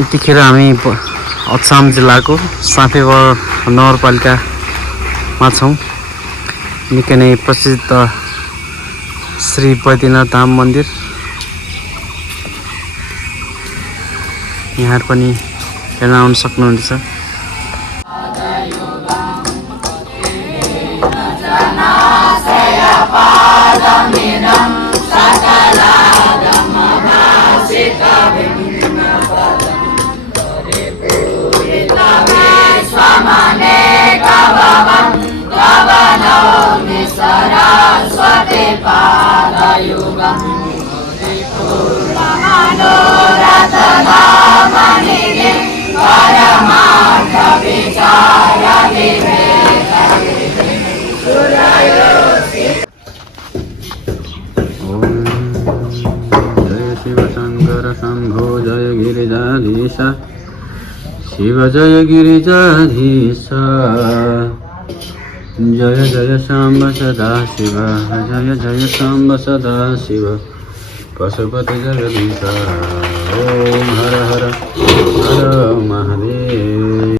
यतिखेर हामी अछाम जिल्लाको साँथेगढ नगरपालिकामा छौँ। निकै नै प्रसिद्ध श्री बैद्यनाथ धाम मन्दिर। यहाँ पनि हेर्न आउन सक्नुहुनेछ। शंभो जय गिरिजाधीश शिव जय गिरिजाधीश जय जय शाम्ब सदा शिव जय जय शाम्ब सदा शिव पशुपति जगदीश ओम हर हर हर महादेव।